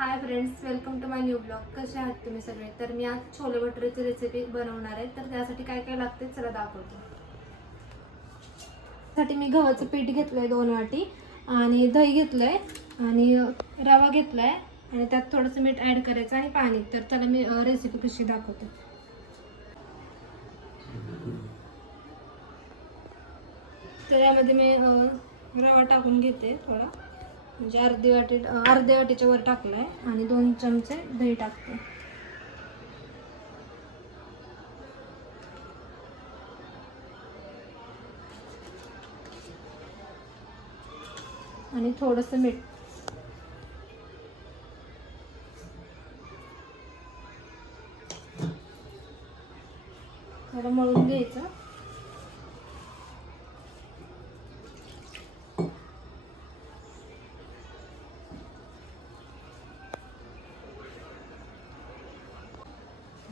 High friends, welcome to my new blog. कसे आहात तुम्ही सगळे? तर मी आज छोले भटुरेची रेसिपी बनवणार आहे. तर त्यासाठी काय काय लागते चला दाखवते. त्यासाठी मी गव्हाचं पीठ घेतलंय 2 वाटी आणि दही घेतलंय आणि रवा घेतलाय आणि त्यात थोडंसं मीठ ॲड करायचं आणि पाणी. तर चला मी रेसिपी कशी दाखवते. तर यामध्ये मी रवा टाकून घेते थोडा, म्हणजे अर्ध्या वाटीच्या वर टाकलाय आणि 2 चमचे दही टाकते. आणि थोडंसं मीठ. थोडं मळून घ्यायचं.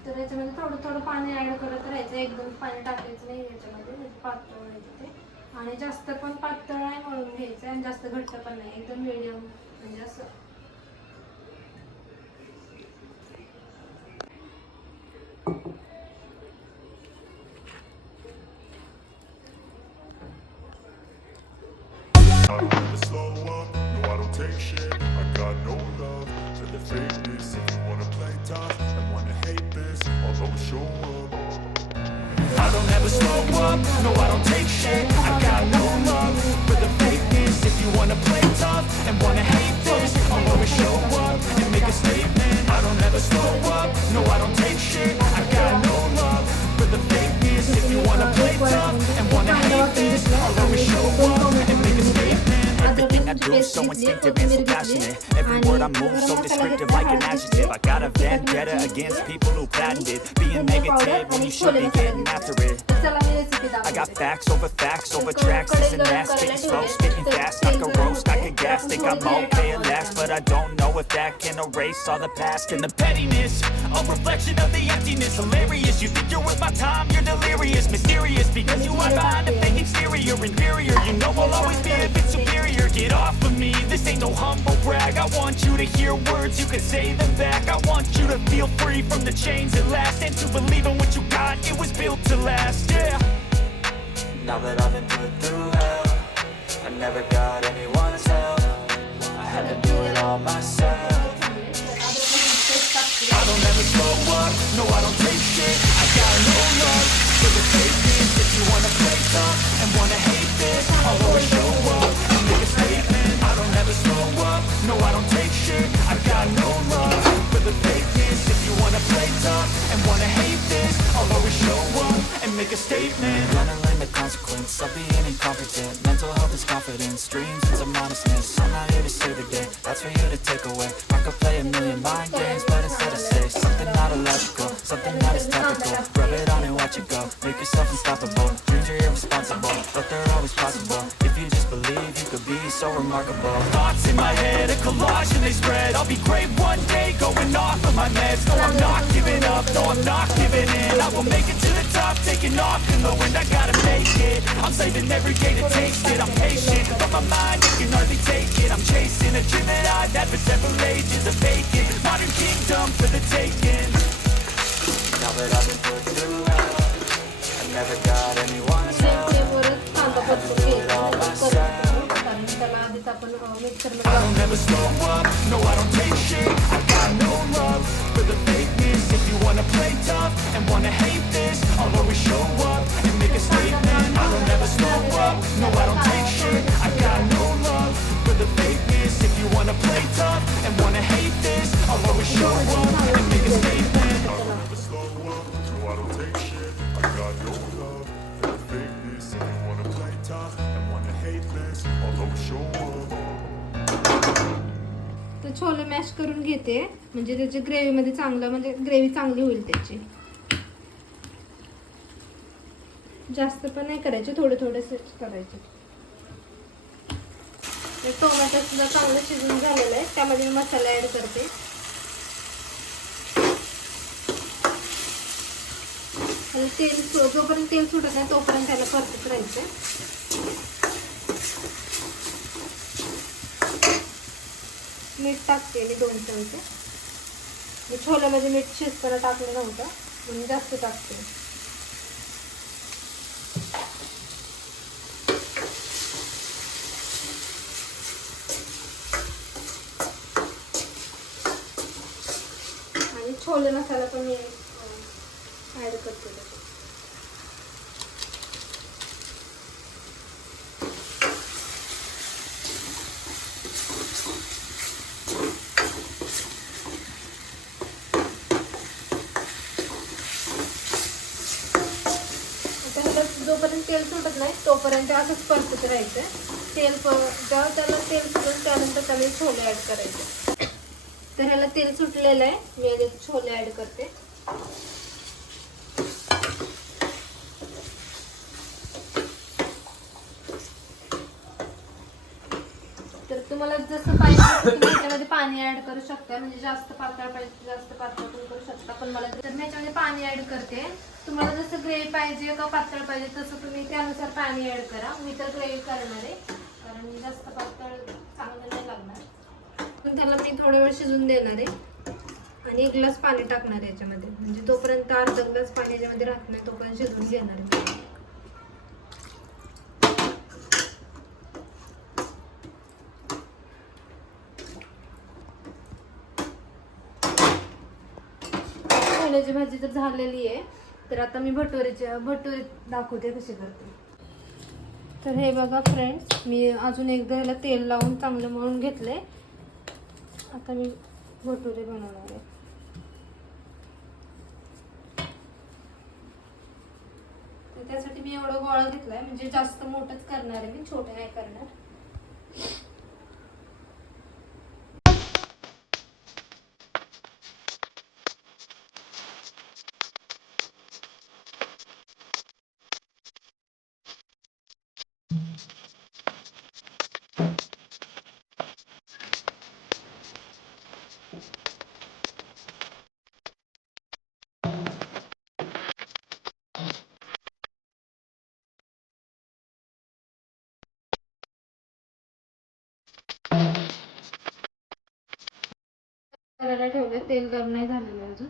तर याच्यामध्ये थोडं थोडं पाणी ॲड करत राहायचं. एकदम पाणी टाकायचं नाही याच्यामध्ये, पातळ व्हायचं ते. आणि जास्त पण पातळ नाही मळून घ्यायचं आणि जास्त घट्ट पण नाही, एकदम मिडियम म्हणजे असं. I don't ever slow up, no I don't take shit. I got no love for the fakeness. If you wanna play tough and wanna hate this, I'll always show up. I don't ever slow up, no I don't take shit. I got no love for the fakeness. If you wanna play tough and wanna hate this, I'll always show up and make a statement. I don't ever slow up, no I don't take shit. I got no love for the fakeness. If you wanna play tough and wanna hate this, I'll always show up and make a statement. Everything I do so instinctive and so passionate. Every word I move so descriptive like an adjective. I got a vendetta against people who patented being negative when you should be getting after it. I got facts over tracks. This and that, spitting slow, spitting fast. I could roast, I could gas, think I'm okay at last, but I don't know if that can erase all the past and the pettiness. A reflection of the emptiness, hilarious. You think you're worth my time, you're delirious, mysterious because you are behind a fake exterior, inferior. You know I'll always be a bit superior. Get off of me, this ain't no humble brag. I want you to hear words, you can say them back. I want you to feel free from the chains at last, and to believe in what you got, it was built to last, yeah. Now that I've been put through hell, I never got anyone's help. I had to do it all myself. I don't ever slow up, no I don't take shit. I got no love for the fakeness. If you wanna play tough and wanna hate this, I'll always show up and make a statement. I don't ever slow up, no I don't take shit. I got no love for the fakeness. If you wanna play tough and wanna hate this, I'll always show up and make a statement. Gonna learn the consequence of being incompetent. Mental health is confidence, dreams and some honestness. I'm not here to save the day, that's for you to take away. I could play a million mind games, but instead I say something not illogical, something that is topical. Rub it on and watch it go, make yourself unstoppable. Dreams are irresponsible, but they're always possible. If you just believe, you could be so remarkable. Thoughts in my head, a collage and they spread. I'll be great one day, going off of my meds. No, I'm not giving up, no, I'm not giving in. I will make it to the top, taking off in the wind. I gotta make it, I'm saving every day to taste it. I'm patient, but my mind, it can hardly take it. I'm chasing a dream that I've had for several ages. A vacant, modern kingdom for the taking. Now that I've been put through hell, I never got anyone's help. I don't ever slow up, no I don't take shit. I got no love for the fakeness. If you wanna play tough and wanna hate this, I'll always show up and make a statement. I don't ever slow up, no I don't take shit. I got no love for the fakeness. If you wanna play tough and wanna hate this, I'll always show up and make a statement. I don't ever slow up, no I don't take shit. I got no love for the fakeness. If you wanna play tough and wanna hate this, I'll always show up. तर chole mash करून घेते, म्हणजे त्याची ग्रेव्हीमध्ये चांगलं, म्हणजे gravy चांगली होईल त्याची. जास्त पण नाही करायचे, थोडे थोडेसे करायचे. टोमॅटो सुद्धा चांगलं शिजून झालेलं आहे, त्यामध्ये मी मसाला ॲड करते. तेल जोपर्यंत तेल सुटत नाही तोपर्यंत त्याला परतत राहायचं. मीठ टाकते मी 2 चमचे. मी छोल्यामध्ये मीठ शिजताना टाकलं नव्हतं म्हणून जास्त टाकते. आणि छोले मसाला पण मी ऍड करते. जोपर्यंत तेल सुटत नाही तोपर्यंत असंच परतत राहायचं. जेव्हा त्याला तेल सुटून त्यानंतर त्याला छोले ऍड करायचे. तर ह्याला तेल सुटलेलं आहे. मी याच्यात छोले ऍड करते. तर तुम्हाला जसं पाहिजे तुम्ही ह्याच्यामध्ये पाणी ऍड करू शकता. म्हणजे जास्त पातळ पाहिजे जास्त पातळ पण करू शकता. पण मला तर मी ह्याच्यामध्ये पाणी ऍड करते. तुम्हाला जसं ग्रेव्ही पाहिजे का पातळ पाहिजे तसं तुम्ही त्यानुसार पाणी ऍड करा. मी तर ग्रेव्ही करणार आहे कारण जास्त पातळ चांगलं नाही लागणार. पण त्याला मी थोडा वेळ शिजून देणार आहे आणि 1 ग्लास पाणी टाकणार आहे याच्यामध्ये. म्हणजे तोपर्यंत अर्धा ग्लास पाणी याच्यामध्ये राहत नाही तोपर्यंत शिजून घेणार आहे. छोल्याची भाजी तर झालेली आहे. तर आता मी भटोरे दाखवते कसे करते. तर हे बघा फ्रेंड्स, मी अजून एकदा ह्याला तेल लावून चांगलं मळून घेतले. आता मी भटोरे बनवणार आहे. तर त्यासाठी मी एवढा गोळा घेतलाय. म्हणजे जास्त मोठंच करणार आहे मी, छोटे नाही करणार. करायला ठेवलं, तेल गरम नाही झालेलं अजून.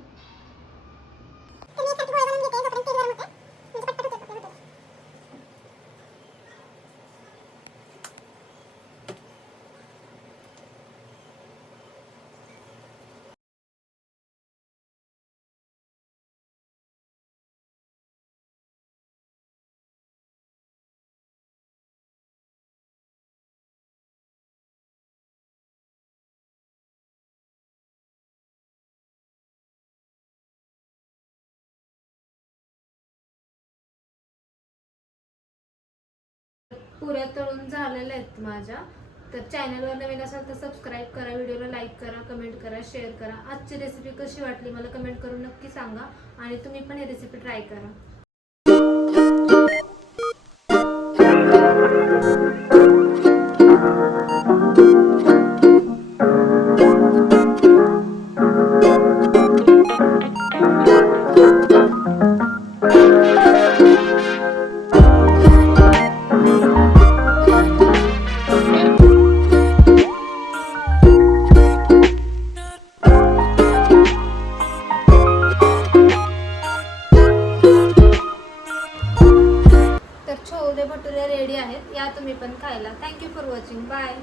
पुऱ्या तळून झालेल्या आहेत माझ्या. तर चॅनलवर नवीन असाल तर सबस्क्राईब करा, व्हिडिओला लाईक करा, कमेंट करा, शेअर करा. आजची रेसिपी कशी वाटली मला कमेंट करून नक्की सांगा आणि तुम्ही पण ही रेसिपी ट्राय करा. छोले भटुरे रेडी आहेत. या तुम्ही पण खायला. Thank you for watching. बाय.